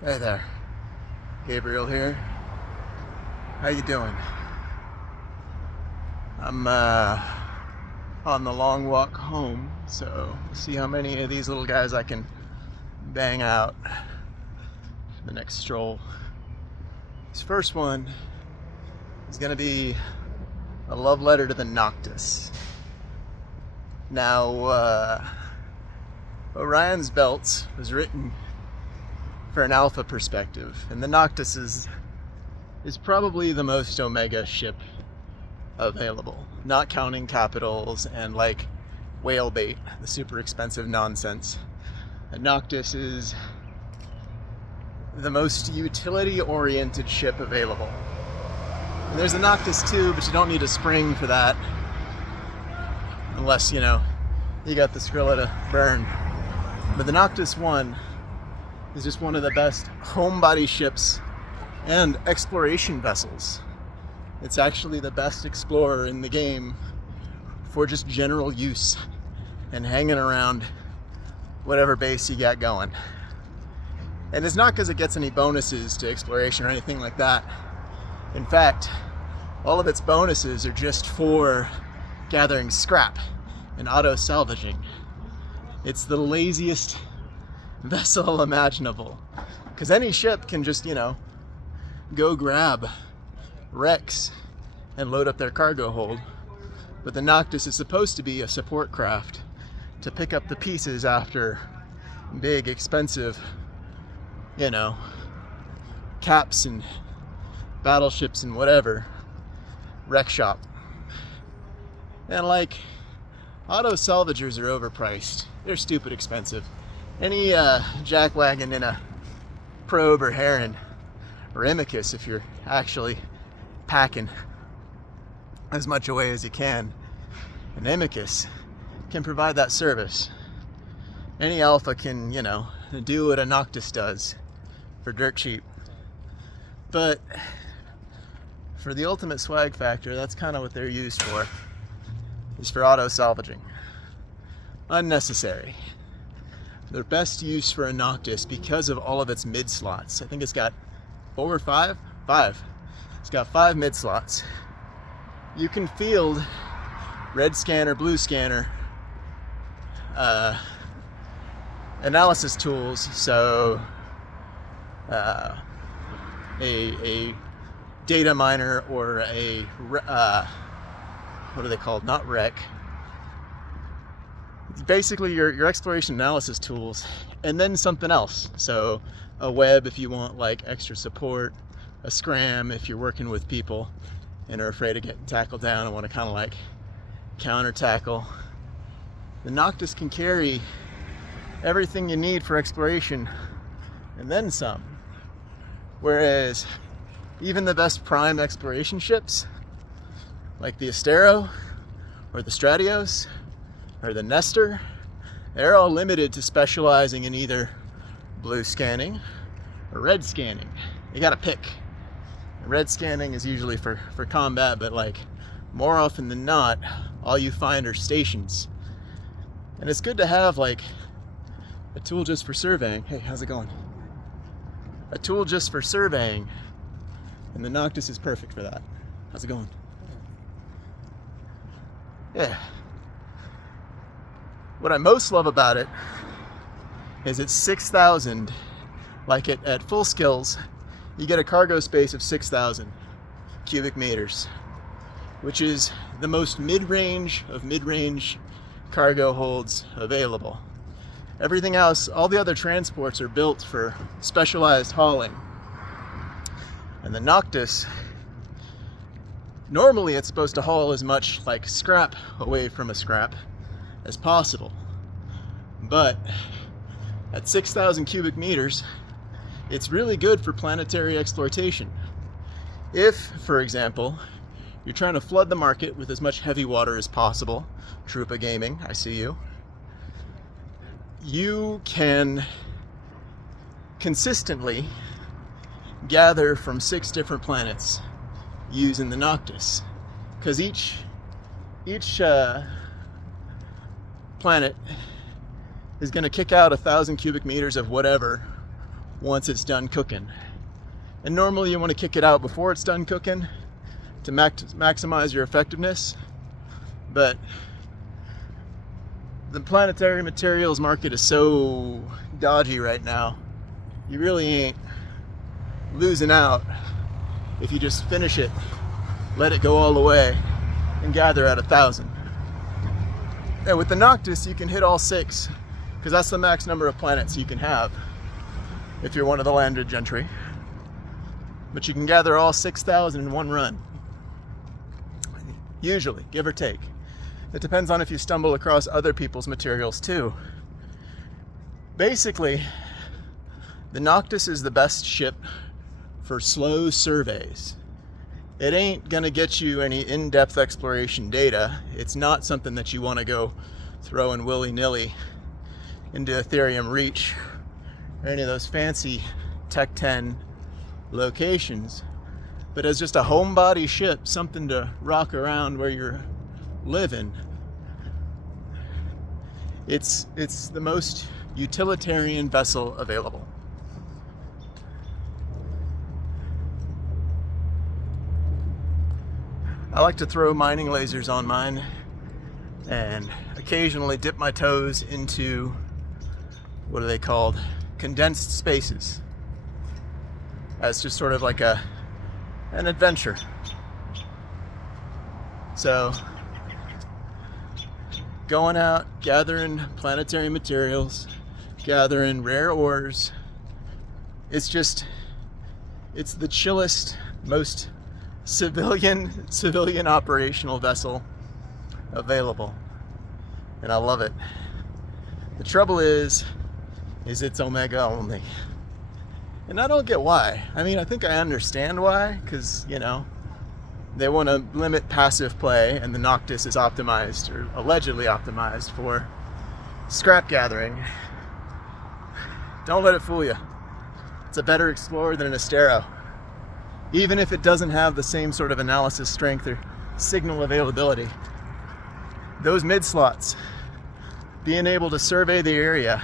Hey there, Gabriel here. How you doing? I'm on the long walk home, so we'll see how many of these little guys I can bang out for the next stroll. This first one is gonna be a love letter to the Noctis. Now, Orion's Belt was written for an alpha perspective, and the Noctis is probably the most Omega ship available, not counting capitals and like whale bait, the super expensive nonsense. The Noctis is the most utility oriented ship available. And there's the Noctis 2, but you don't need a spring for that unless you got the Skrilla to burn. But the Noctis 1 is just one of the best homebody ships and exploration vessels. It's actually the best explorer in the game for just general use and hanging around whatever base you got going. And it's not because it gets any bonuses to exploration or anything like that. In fact, all of its bonuses are just for gathering scrap and auto salvaging. It's the laziest vessel imaginable, because any ship can just go grab wrecks and load up their cargo hold, but the Noctis is supposed to be a support craft to pick up the pieces after big expensive caps and battleships and whatever wreck shop. And auto salvagers are overpriced. They're stupid expensive. Any jackwagon in a probe or heron or imicus, if you're actually packing as much away as you can, an imicus can provide that service. Any alpha can do what a Noctis does for dirt cheap. But for the ultimate swag factor, that's kind of what they're used for, is for auto salvaging. Unnecessary. Their best use for a Noctis, because of all of its mid slots. I think it's got 4 or 5? 5. It's got 5 mid slots. You can field red scanner, blue scanner analysis tools. So a data miner or a what are they called? Not rec. Basically your exploration analysis tools, and then something else. So a web if you want extra support, a scram if you're working with people and are afraid of getting tackled down and want to kind of counter tackle. The Noctis can carry everything you need for exploration and then some. Whereas even the best prime exploration ships, like the Astero or the Stratios or the Nestor, they're all limited to specializing in either blue scanning or red scanning. You gotta pick. Red scanning is usually for combat, but more often than not, all you find are stations. And it's good to have a tool just for surveying. Hey, how's it going? A tool just for surveying, and the Noctis is perfect for that. How's it going? Yeah. What I most love about it is it's 6,000. At full skills, you get a cargo space of 6,000 cubic meters, which is the most mid-range of mid-range cargo holds available. Everything else, all the other transports are built for specialized hauling. And the Noctis, normally it's supposed to haul as much scrap away from a scrap as possible. But at 6,000 cubic meters, it's really good for planetary exploitation. If, for example, you're trying to flood the market with as much heavy water as possible, Troopa Gaming, I see you, you can consistently gather from 6 different planets using the Noctis. Because each planet is going to kick out 1,000 cubic meters of whatever once it's done cooking. And normally you want to kick it out before it's done cooking to maximize your effectiveness. But the planetary materials market is so dodgy right now. You really ain't losing out if you just finish it, let it go all the way, and gather at 1,000. And with the Noctis, you can hit all 6, because that's the max number of planets you can have if you're one of the landed gentry. But you can gather all 6,000 in one run. Usually, give or take. It depends on if you stumble across other people's materials too. Basically, the Noctis is the best ship for slow surveys. It ain't gonna get you any in-depth exploration data. It's not something that you wanna go throwing willy-nilly into Ethereum Reach or any of those fancy Tech 10 locations. But as just a homebody ship, something to rock around where you're living, it's the most utilitarian vessel available. I like to throw mining lasers on mine and occasionally dip my toes into, what are they called? Condensed spaces. As just sort of like an adventure. So, going out, gathering planetary materials, gathering rare ores, it's the chillest, most civilian operational vessel available, and I love it. The trouble is it's Omega only, and I don't get why. I mean, I think I understand why, because they want to limit passive play, and the Noctis is optimized, or allegedly optimized, for scrap gathering. Don't let it fool you. It's a better explorer than an Astero. Even if it doesn't have the same sort of analysis strength or signal availability. Those mid slots, being able to survey the area